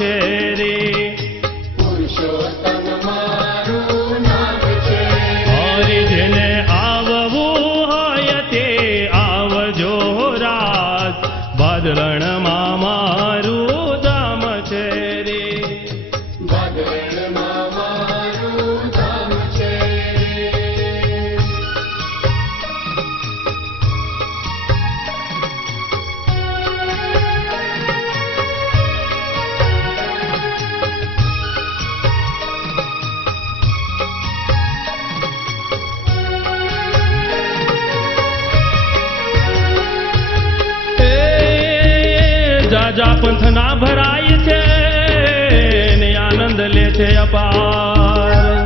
છે રે. પુરુષોત્તમ મારું નામ છે. હરે જેને આવવું હોય તે આવજો રાત, ભાદરણમાં મારું ધામ છે રે. ભાદરણમાં મારું ધામ છે. જાજા પંથના ભરાય છે ને આનંદ લે છે અપાર.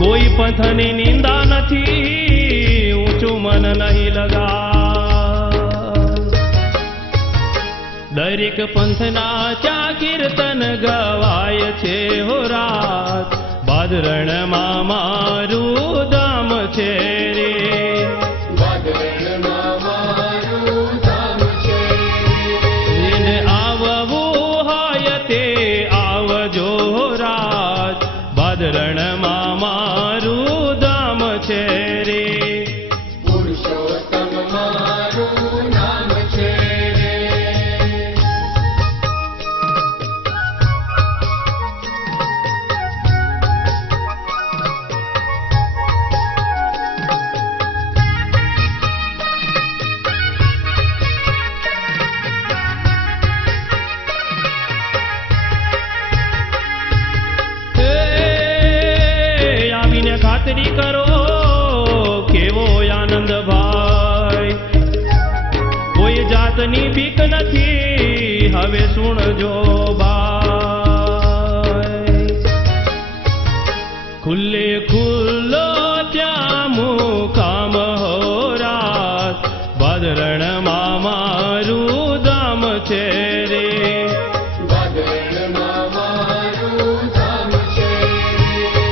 કોઈ પંથની નિંદા નથી, ઊંચું મન નહીં લગા. દરેક પંથના ચા કીર્તન ગવાય છે હો રાત, ભાદરણમાં મારું ધામ છે રે. ભાદરણમાં મારું ધામ છે. જેને આવવું હોય તે આવજો રાત, ભાદરણમાં મારું ધામ છે રે. પુરુષોત્તમ મારું નામ છે. આવીને ખાતરી કરો કેવો આનંદ ભાઈ, કોઈ જાતની બીક નથી, હવે સુણજો ભાઈ. ખુલ્લે ખુલ્લો ત્યાં મુકામ હો રાત, ભાદરણમાં મારું ધામ છે રે. ભાદરણમાં મારું ધામ છે.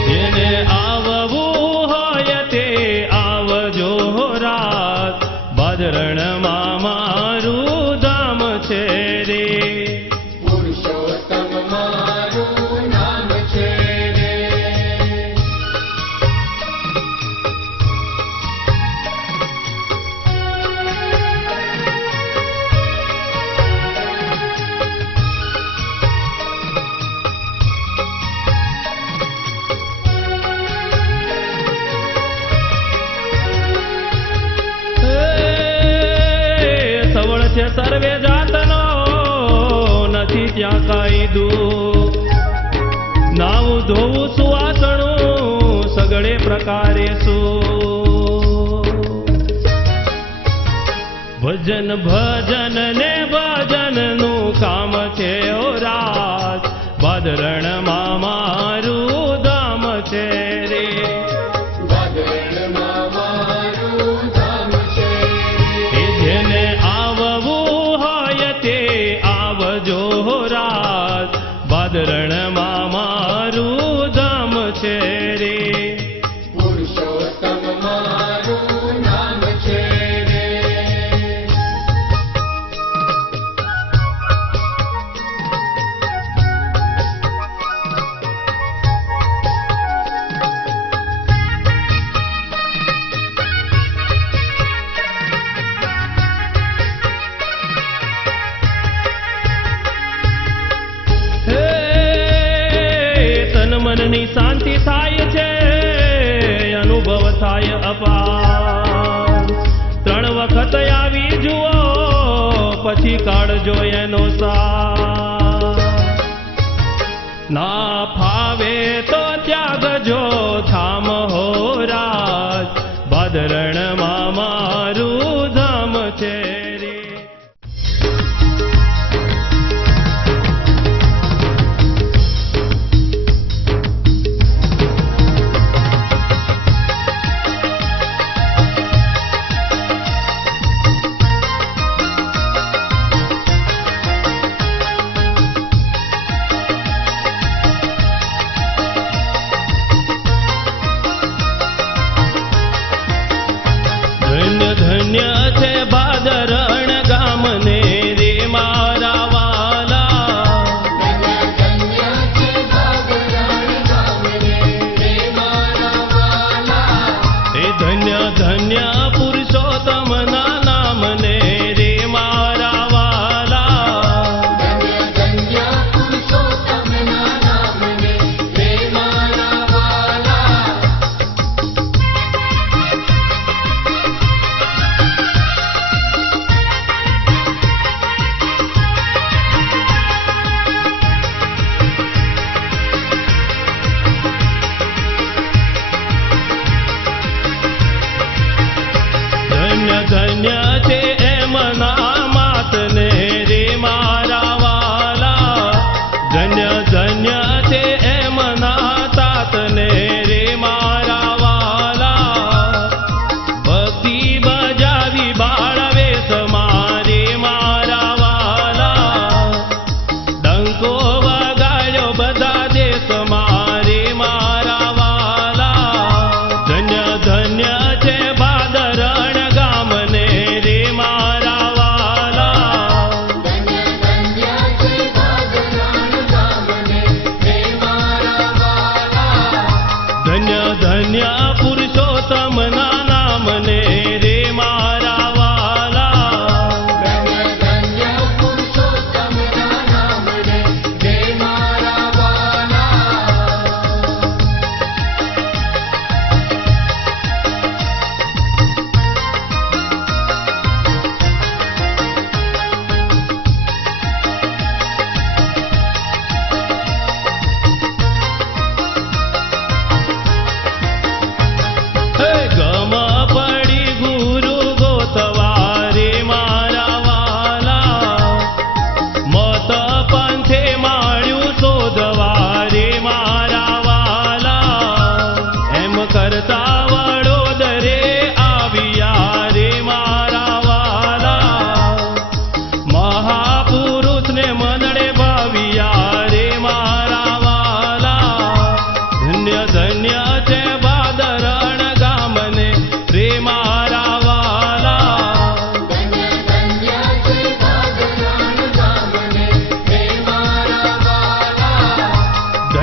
જેને આવવું હોય તે આવજો રાત, ભાદરણમાં મારું ધામ છે રે. પુરુષોત્તમ મારું નામ છે. સવળ છે સર્વે જાતનો, નથી ત્યાં કાંઈ દુઃખ. નાવું ધોવું સુવાસણું સગળે પ્રકારે સુખ. ભજન ભજન ને ભજનનું કામ છે ઓ રાત, ભાદરણમાં મારું ધામ છે રે. ભાદરણમાં મારું ધામ છે. એ જેને આવવું હોય તે આવજો રાત, ભાદરણમાં મારું ધામ છે રે. પુરુષોત્તમ મારું નામ છે. તન મનની શાંતિ થાય છે, અનુભવ થાય અપાર. 3 વખત આવી જુઓ પછી કાઢજો એનો સાર. ના ફાવે તો ત્યાગજો ધામ હો રાત, ભાદરણમાં મારું ધામ છે રે. ધન્ય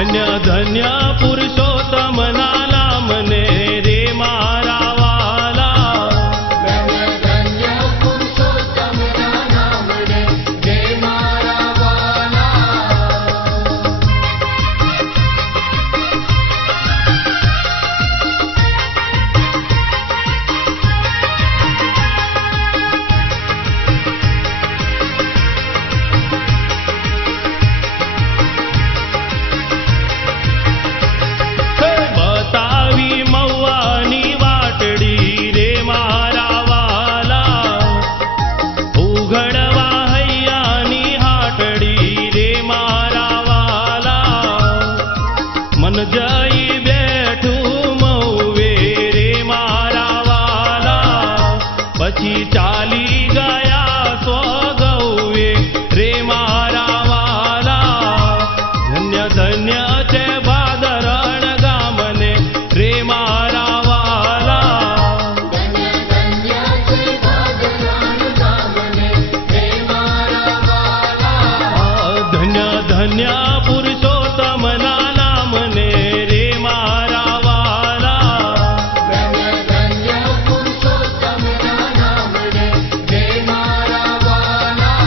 ધન્ય ધન્ય પુરુષોત્તમ ના નામને રે મારા વાલા. ધન્ય ધન્ય પુરુષોત્તમ ના નામને રે મારા વાલા. બતાવી મહુવાની વાટડી રે મારા વાલા. ઉઘડવા હૈયાની હાટડી રે મારા વાલા. મન જઈ બેઠું મહુવે રે મારા વાલા. પછી ચાલી ગયા સ્વગૌવે રે મારા વાલા. ધન્ય ધન્ય છે ભાદરણ ગામને રે મારા વાલા. ધન્ય ધન્ય છે ભાદરણ ગામને રે મારા વાલા. ધન્ય ધન્ય પુરુષોત્તમ ના નામને રે મારા વાલા. ધન્ય ધન્ય પુરુષોત્તમ ના નામને રે મારા વાલા.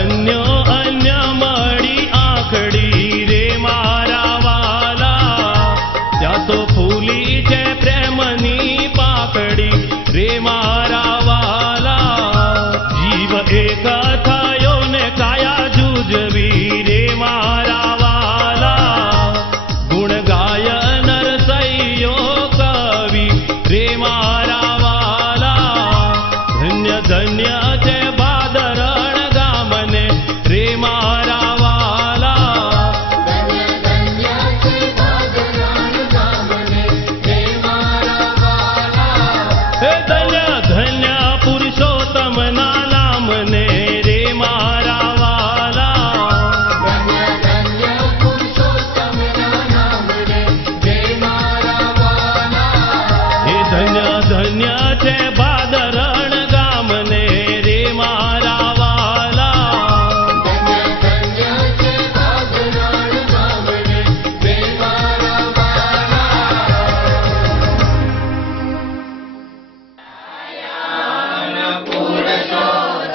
અન્યો અન્ય મળી આંખડી રે મારા વાલા. ત્યાં તો ફૂલી છે પ્રેમની પાકડી રે મારા વાલા. જીવ એક થયો ને કાયા જુજવી રે મારા વાલા. ગુણ ગાય નરસૈયો કવિ રે મારા વાલા. ધન્ય ધન્ય છે ભાદરણ ગામને રે મારા વાલા. ધન્ય ધન્ય છે ભાદરણ ગામને રે મારા વાલા. હે ધન્ય ધન્ય પુરુષોત્તમ ના નામને રે મારા વાલા. ધન્ય ધન્ય પુરુષોત્તમ ના નામને રે મારા વાલા. હે ધન્ય ધન્ય છે ભાદરણ ગામને રે મારા વાલા. ધન્ય ધન્ય છે ભાદરણ ગામને રે મારા પુરુષોત્તમ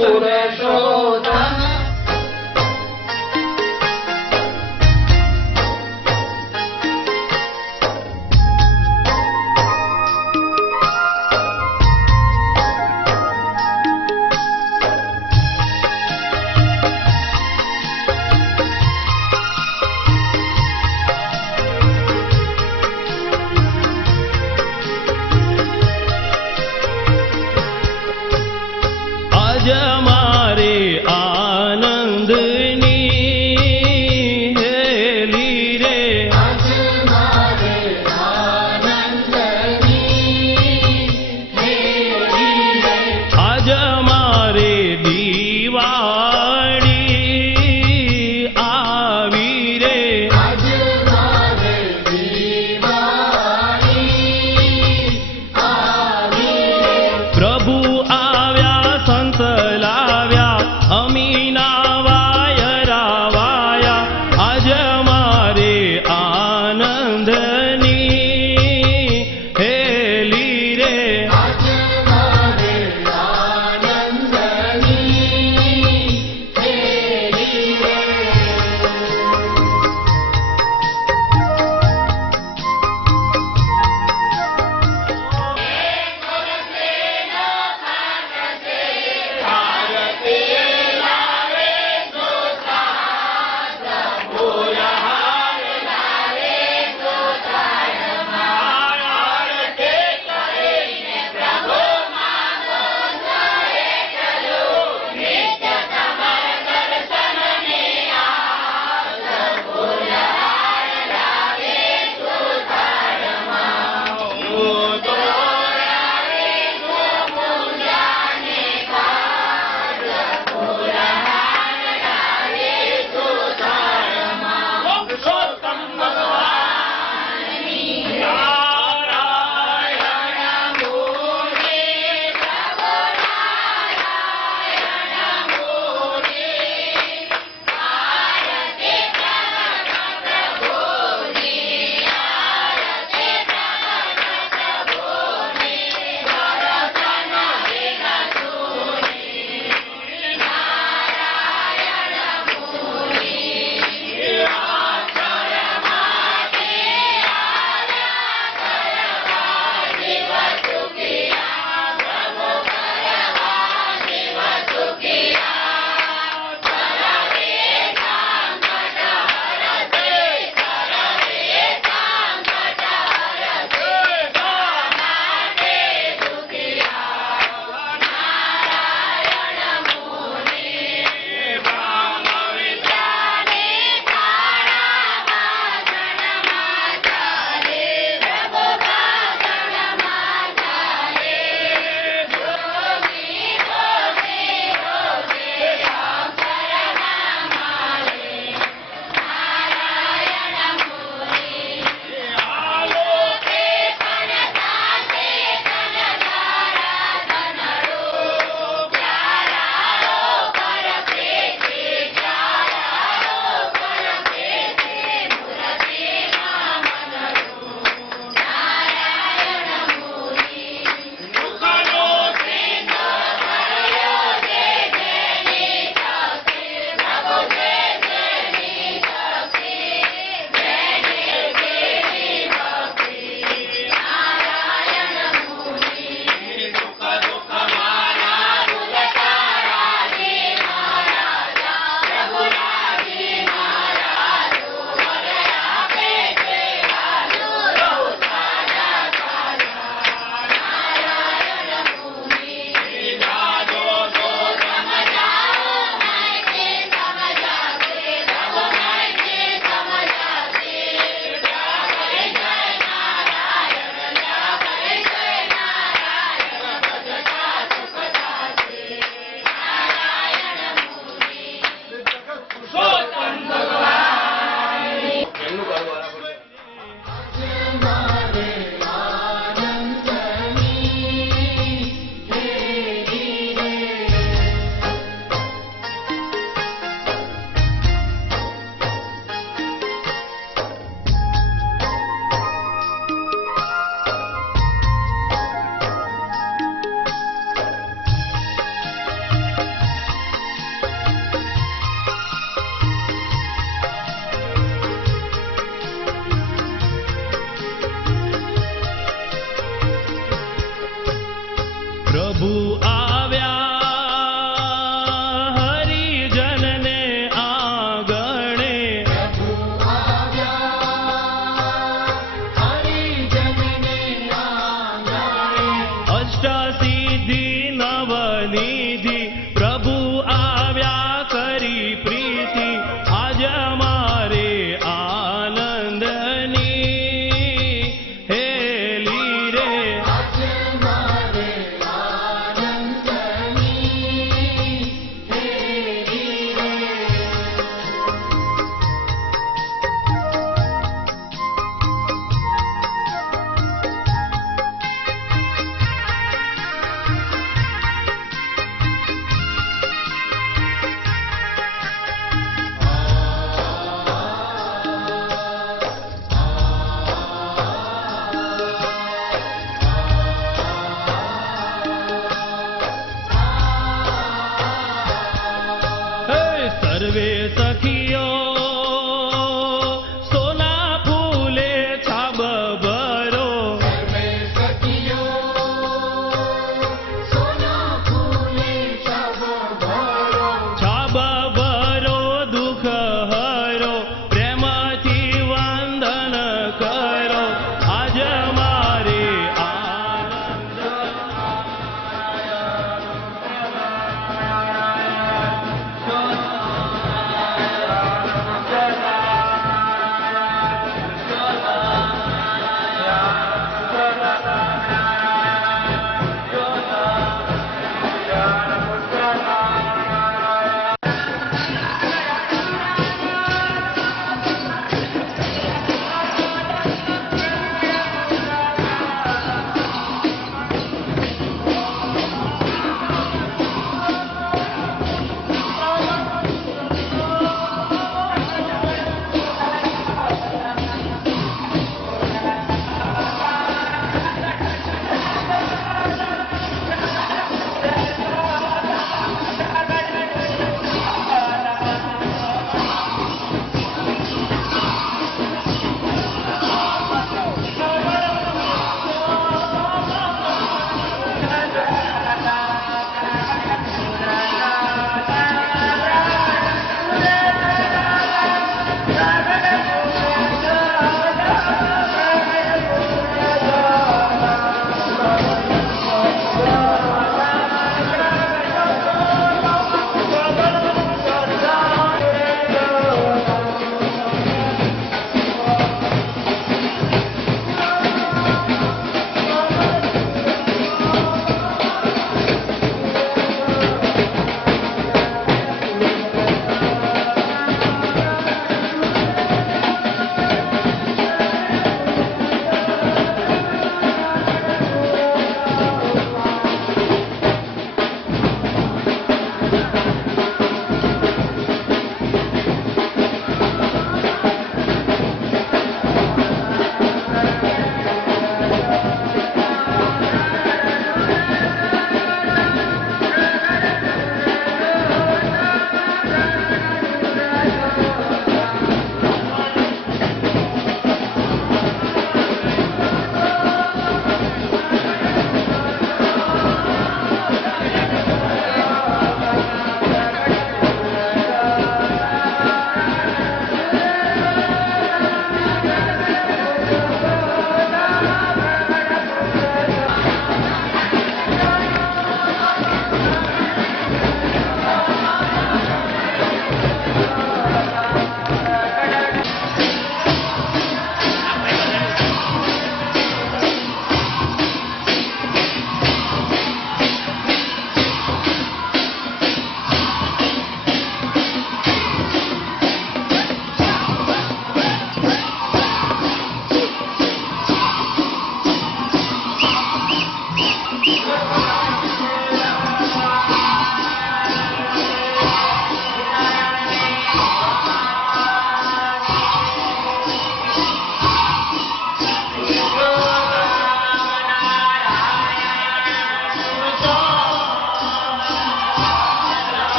પુરુષોત્તમ આજ મારે આનંદની હેલી રે આજ મારે આનંદની હેલી રે આજ મારે દીવા